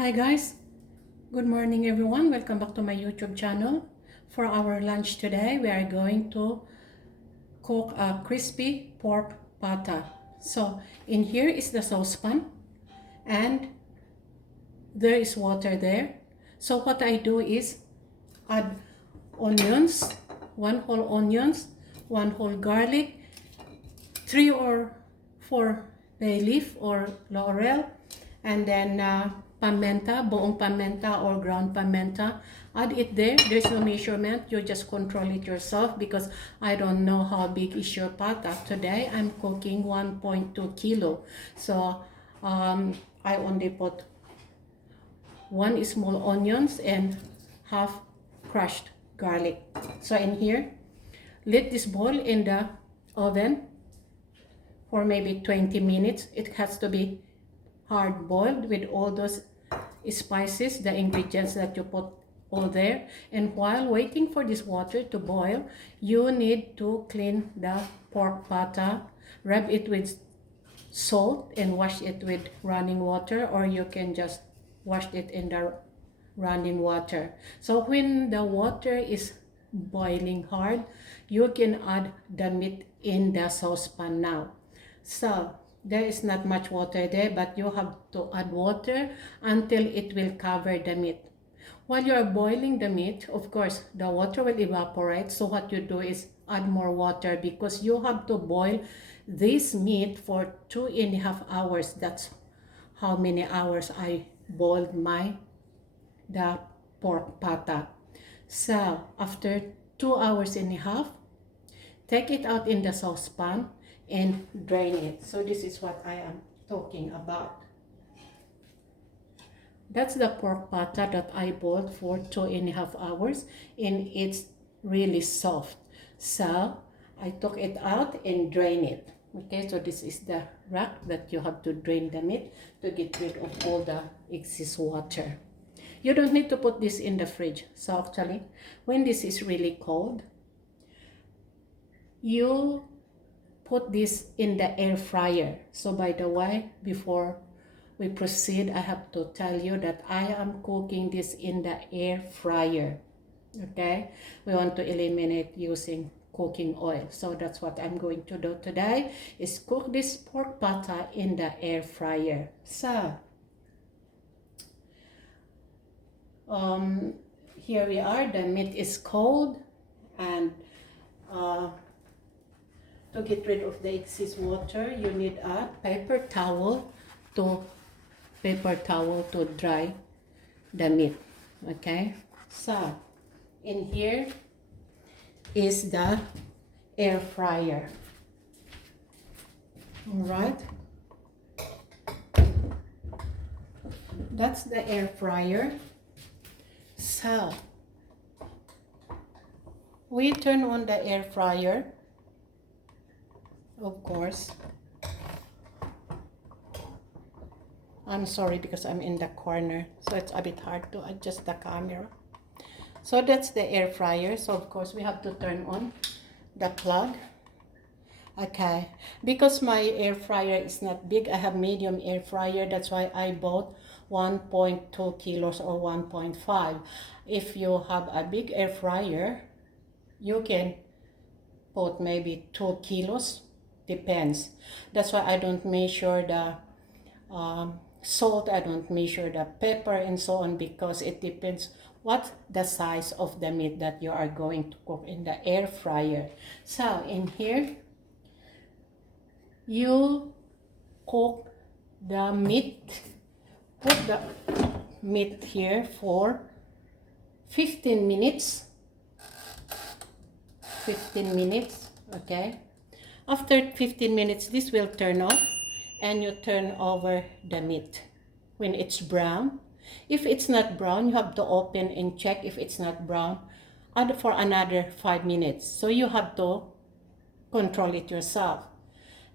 Hi guys, good morning everyone. Welcome back to my YouTube channel. For our lunch today, we are going to cook a crispy pork pata. So in here is the saucepan and there is water there. So what I do is add onions, one whole onions, one whole garlic, 3 or 4 bay leaf or laurel, and then pimenta, buong pimenta or ground pimenta. Add it there. There's no measurement. You just control it yourself because I don't know how big is your pata. Today I'm cooking 1.2 kilo. So I only put 1 small onions and half crushed garlic. So in here, let this boil in the oven for maybe 20 minutes. It has to be hard boiled with all those spices, the ingredients that you put all there. And while waiting for this water to boil, you need to clean the pork pata, rub it with salt and wash it with running water, or you can just wash it in the running water. So when the water is boiling hard, you can add the meat in the saucepan now. So there is not much water there, but you have to add water until it will cover the meat. While you are boiling the meat, of course, the water will evaporate. So what you do is add more water because you have to boil this meat for 2.5 hours. That's how many hours I boiled the pork pata. So after 2.5 hours, take it out in the saucepan and drain it. So this is what I am talking about. That's the pork pata that I boiled for 2.5 hours and it's really soft. So I took it out and drain it. Okay, so this is the rack that you have to drain the meat to get rid of all the excess water. You don't need to put this in the fridge. So actually, when this is really cold, you put this in the air fryer. So by the way, before we proceed, I have to tell you that I am cooking this in the air fryer. Okay, we want to eliminate using cooking oil. So that's what I'm going to do today, is cook this pork pata in the air fryer. So here we are. The meat is cold, and to get rid of the excess water, you need a paper towel to dry the meat. Okay, so in here is the air fryer. All right, that's the air fryer. So we turn on the air fryer, of course. I'm sorry because I'm in the corner, so it's a bit hard to adjust the camera. So that's the air fryer. So of course we have to turn on the plug. Okay, because my air fryer is not big, I have medium air fryer. That's why I bought 1.2 kilos or 1.5. If you have a big air fryer, you can put maybe 2 kilos. Depends. That's why I don't measure the salt, I don't measure the pepper and so on, because it depends what the size of the meat that you are going to cook in the air fryer. So in here, you cook the meat, put the meat here for 15 minutes. 15 minutes, okay? After 15 minutes, this will turn off and you turn over the meat when it's brown. If it's not brown, you have to open and check. If it's not brown, add for another 5 minutes. So you have to control it yourself.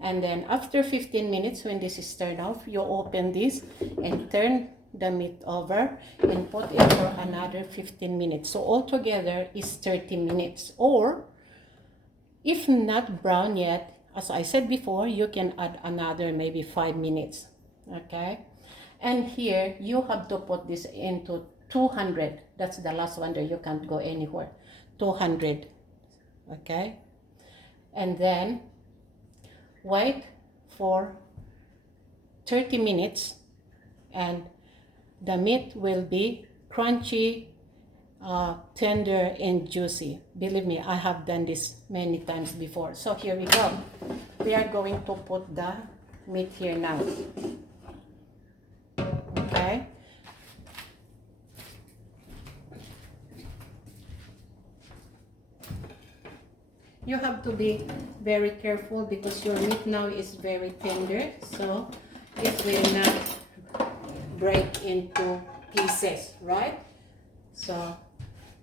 And then after 15 minutes, when this is turned off, you open this and turn the meat over and put it for another 15 minutes. So altogether is 30 minutes. Or if not brown yet, as I said before, you can add another maybe 5 minutes. Okay, And here, you have to put this into 200. That's the last one there. You can't go anywhere. 200. Okay? And then, wait for 30 minutes. And the meat will be crunchy, tender, and juicy. Believe me, I have done this many times before. So here we go. We are going to put the meat here now. Okay. You have to be very careful because your meat now is very tender, so it will not break into pieces, right? So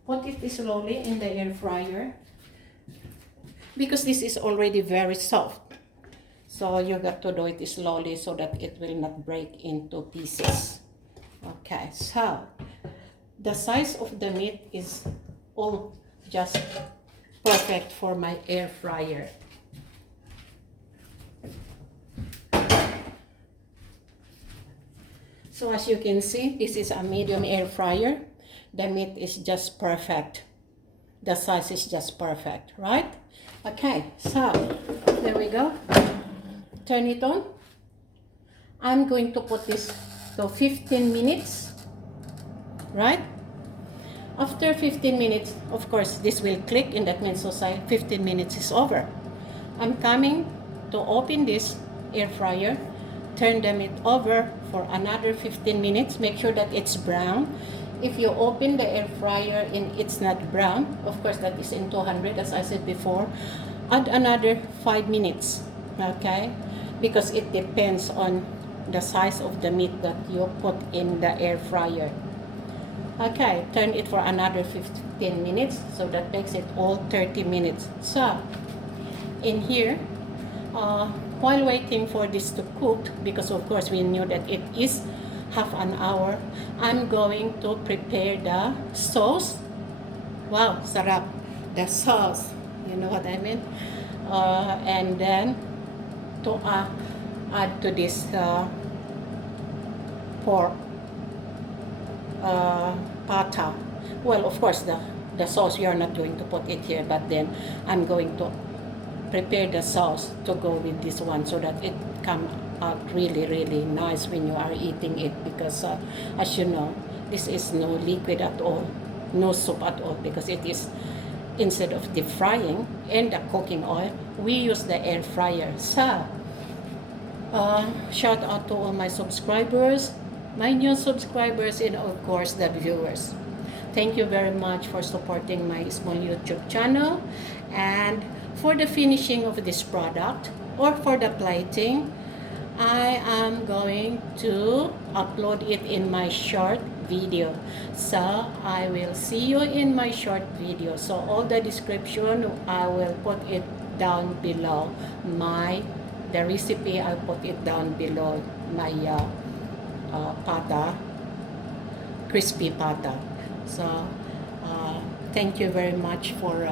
put it slowly in the air fryer because this is already very soft. So you got to do it slowly so that it will not break into pieces. Okay, so the size of the meat is all just perfect for my air fryer. So as you can see, this is a medium air fryer. The meat is just perfect. The size is just perfect, right? Okay, so there we go. Turn it on. I'm going to put this to 15 minutes, right? After 15 minutes, of course, this will click and that means 15 minutes is over. I'm coming to open this air fryer, turn the meat over for another 15 minutes. Make sure that it's brown. If you open the air fryer and it's not brown, of course that is in 200 as I said before, add another 5 minutes, okay? Because it depends on the size of the meat that you put in the air fryer. Okay, turn it for another 15 minutes, so that makes it all 30 minutes. So, in here, while waiting for this to cook, because of course we knew that it is half an hour, I'm going to prepare the sauce. Wow, sarap. The sauce, you know what I mean? And then, to add to this pork pata. Well, of course, the sauce, we are not going to put it here, but then I'm going to prepare the sauce to go with this one so that it come out really, really nice when you are eating it, because as you know, this is no liquid at all, no soup at all, because it is, instead of deep frying and the cooking oil, we use the air fryer. So, shout out to all my subscribers, my new subscribers, and of course the viewers. Thank you very much for supporting my small YouTube channel. And for the finishing of this product or for the plating, I am going to upload it in my short video. So I will see you in my short video. So all the description, I will put it down below. The recipe, I'll put it down below my pata, crispy pata. So thank you very much for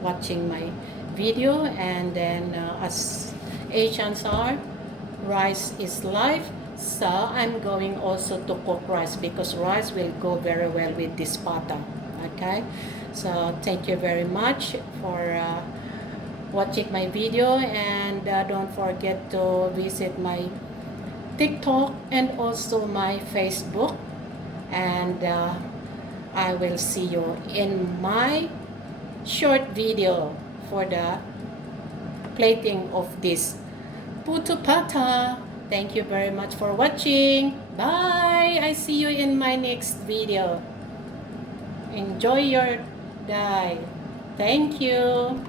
watching my video. And then as Asians are, rice is life, so I'm going also to cook rice because rice will go very well with this pata. Okay, so thank you very much for watching my video, and don't forget to visit my TikTok and also my Facebook, and I will see you in my short video for the plating of this puto pata. Thank you very much for watching. Bye! I see you in my next video. Enjoy your day. Thank you.